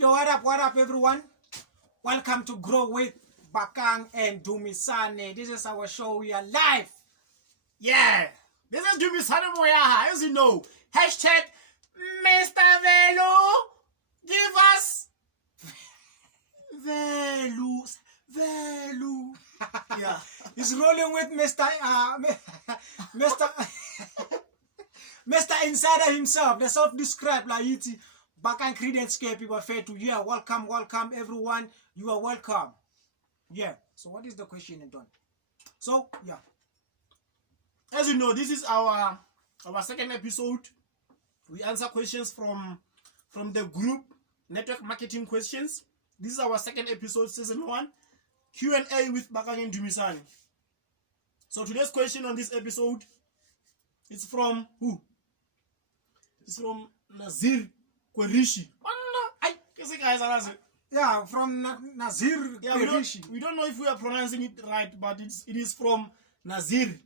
Yo, what up, everyone? Welcome to Grow with Bakang and Dumisane. This is our show. We are live. Yeah, this is Dumisane Moyaha, as you know. Hashtag Mr. Velo, give us values, value. Yeah, he's rolling with Mr. Mr. Mr. Insider himself, the self-described Laiti. Bakang Credence people fair to yeah. Welcome, everyone. You are welcome. Yeah. So what is the question, Don? So yeah. As you know, this is our second episode. We answer questions from the group Network Marketing Questions. This is our second episode, season 1, Q&A with Bakang and Dumisane. So today's question on this episode is from who? It's from Nazir Querishi. Yeah, from Nazir Querishi. We don't know if we are pronouncing it right, but it is from Nazir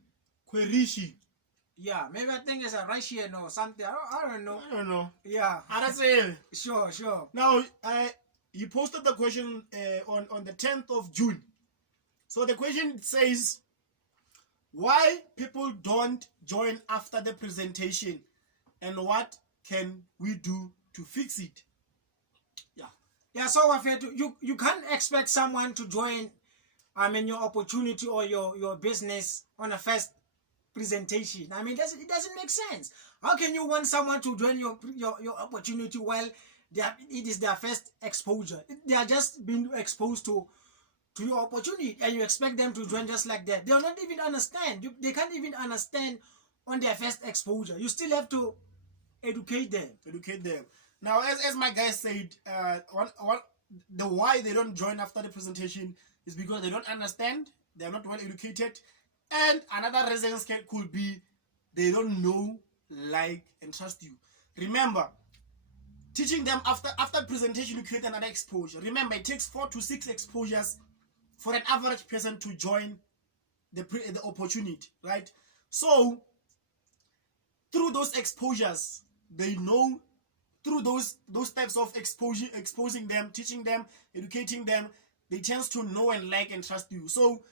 Querishi. Yeah, maybe I think it's a Russian or something. I don't know. I don't know. Yeah. Sure. Now, he posted the question on the 10th of June. So the question says, why people don't join after the presentation and what can we do to fix it? Yeah, so you can't expect someone to join your opportunity or your business on a first presentation. It doesn't make sense. How can you want someone to join your opportunity while it is their first exposure? They are just being exposed to your opportunity and you expect them to join just like that. They'll not even understand. They can't even understand on their first exposure. You still have to educate them. Now, as my guy said, the why they don't join after the presentation is because they don't understand, they are not well educated, and another reason could be they don't know, like, and trust you. Remember, teaching them after presentation, you create another exposure. Remember, it takes 4 to 6 exposures for an average person to join the opportunity, right? So, through those exposures, they know. Through those types of exposing them, teaching them, educating them, they tend to know and like and trust you. So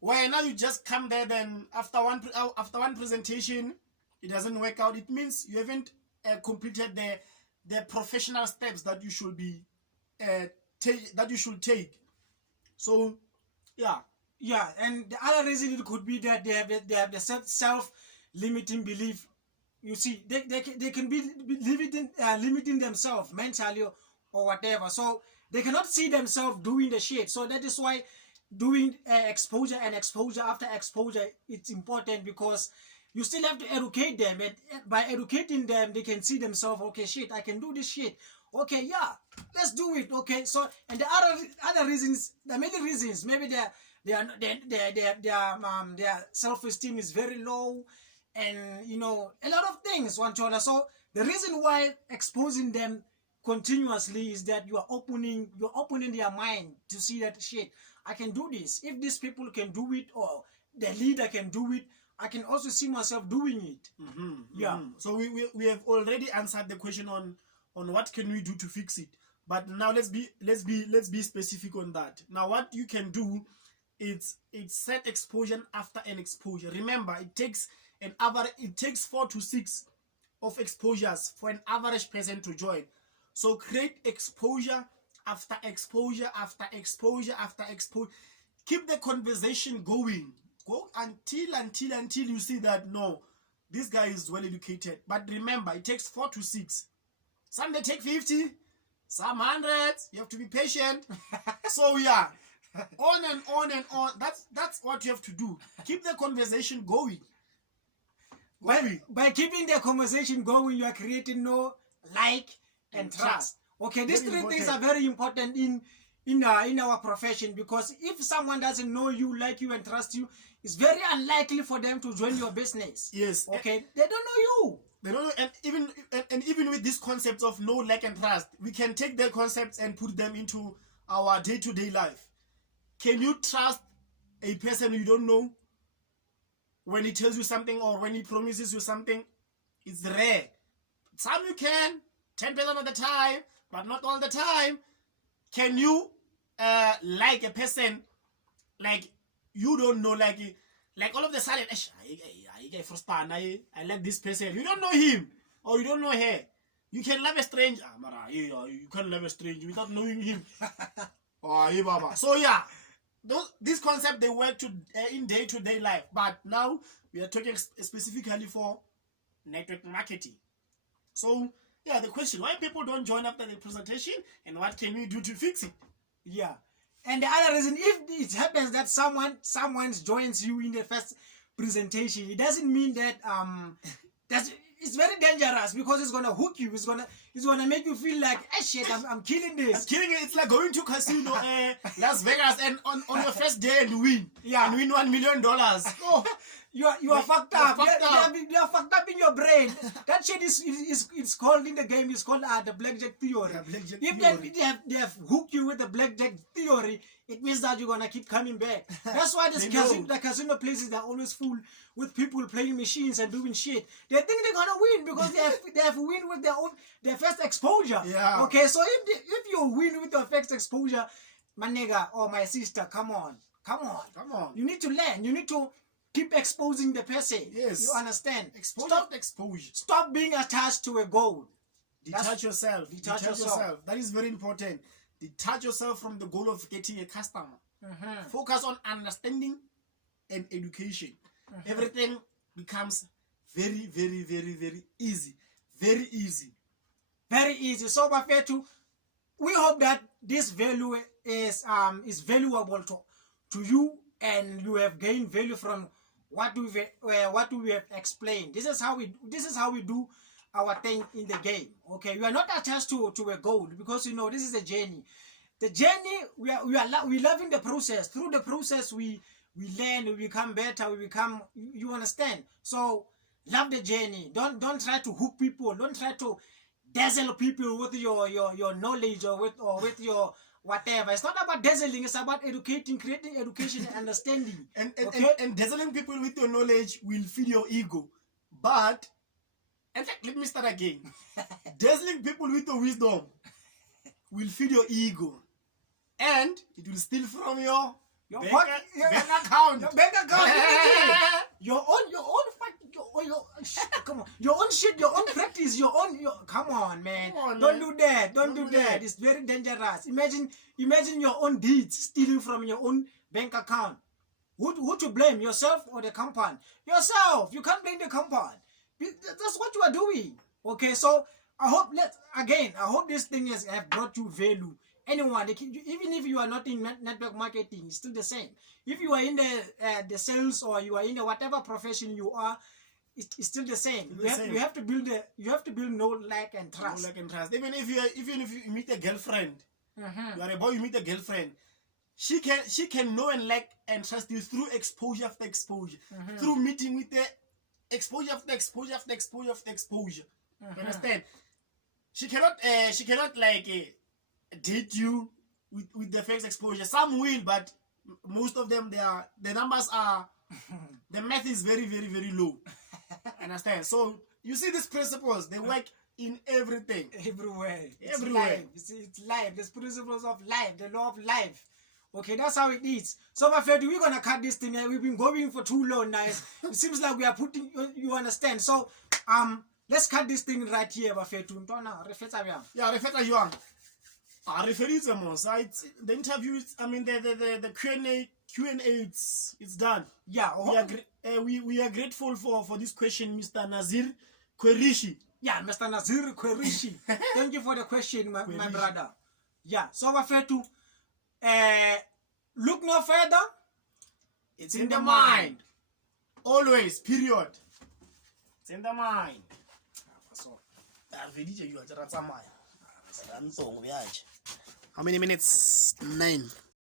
why now you just come there, then after one presentation it doesn't work out, it means you haven't completed the professional steps that you should be take. So yeah, and the other reason it could be that they have the self-limiting belief. You see, they can be limiting themselves mentally or whatever. So they cannot see themselves doing the shit. So that is why doing exposure after exposure, it's important, because you still have to educate them. And by educating them, they can see themselves, okay, shit, I can do this shit. Okay, yeah, let's do it. Okay, so, and the other reasons, the many reasons, maybe their self-esteem is very low. And a lot of things one to other. So the reason why exposing them continuously is that you are opening their mind to see that shit, I can do this. If these people can do it, or the leader can do it, I can also see myself doing it. Yeah. So we have already answered the question on what can we do to fix it. But now let's be specific on that. Now what you can do is set exposure after an exposure. Remember, it takes 4 to 6 of exposures for an average person to join. So create exposure after exposure after exposure after exposure. Keep the conversation going. Go until you see that no, this guy is well educated. But remember, it takes 4 to 6. Some they take 50, some 100. You have to be patient. So yeah, on and on and on. That's what you have to do. Keep the conversation going. By keeping the conversation going, you are creating like and trust. Okay, these three things are very important in our profession, because if someone doesn't know you, like you, and trust you, it's very unlikely for them to join your business. Yes. Okay, they don't know you. They don't know, and even with this concept of know, like, and trust, we can take their concepts and put them into our day-to-day life. Can you trust a person you don't know? When he tells you something or when he promises you something, it's rare. Some you can, 10% of the time, but not all the time can you like a person like you don't know, like all of the sudden I like this person. You don't know him or you don't know her. You can love a stranger. You can't love a stranger without knowing him. So yeah, this concept they work in day-to-day life, but now we are talking specifically for network marketing. So yeah, the question, why people don't join after the presentation and what can we do to fix it? Yeah. And the other reason, if it happens that someone joins you in the first presentation, it doesn't mean that it's very dangerous, because it's gonna hook you. It's gonna make you feel like, hey, shit, I'm killing this. I'm killing it. It's like going to casino, Las Vegas, and on your first day and win. Yeah. And win $1 million. Oh, you are fucked up. You are fucked up in your brain. That shit is called in the game. It's called the blackjack theory. If they have hooked you with the blackjack theory, it means that you're gonna keep coming back. That's why the casino places, they're always full with people playing machines and doing shit. They think they're gonna win because they have win with their first exposure. Yeah. Okay, so if you win with your first exposure, my nigga or my sister, come on. You need to learn. You need to keep exposing the person. Yes. You understand? Exposure. Stop being attached to a goal. Detach yourself. That is very important. Detach yourself from the goal of getting a customer. Focus on understanding and education. Everything becomes very, very, very, very easy. Very easy. Very easy. So, Bafetu, we hope that this value is valuable to you, and you have gained value from what we have explained. This is how we do our thing in the game. Okay, we are not attached to a goal, because this is a journey. The journey, we loving the process. Through the process, we learn, we become better, you understand? So love the journey. Don't try to hook people. Don't try to dazzle people with your knowledge or with your whatever. It's not about dazzling. It's about creating education and understanding. And dazzling people with your knowledge will feed your ego. But in fact, let me start again. Dazzling people with your wisdom will feed your ego, and it will steal from your bank account. Your bank account. Your own shit, your own practice, come on, man. Don't do that. Don't do that. It's very dangerous. Imagine your own deeds stealing from your own bank account. Who to blame, yourself or the company? Yourself. You can't blame the company. That's what you are doing. Okay, so I hope this thing have brought you value. Anyone, even if you are not in network marketing, it's still the same. If you are in the sales, or you are in the whatever profession you are, it's still the same. You have to build know, like, and trust. Know, like, and trust. Even if you meet a girlfriend, you are a boy, you meet a girlfriend. She can know and like and trust you through exposure after exposure, through meeting with the exposure after exposure after exposure after exposure. You understand? She cannot like date you with the first exposure. Some will, but most of them, the numbers are the math is very, very, very low. Understand? So you see these principles, they work in everything. Everywhere. Everywhere. It's life. There's principles of life, the law of life. Okay, that's how it is. So, my friend, we're gonna cut this thing. We've been going for too long now. It seems like we are putting. You understand? So, let's cut this thing right here, my friend. Yeah, refeta young. The interview. The Q&A. It's done. Yeah. We are grateful for this question, Mr. Nazir Querishi. Yeah, Mr. Nazir Querishi. Thank you for the question, my brother. Yeah. So, my friend, look no further. It's in the mind. Always. Period. It's in the mind. How many minutes? 9.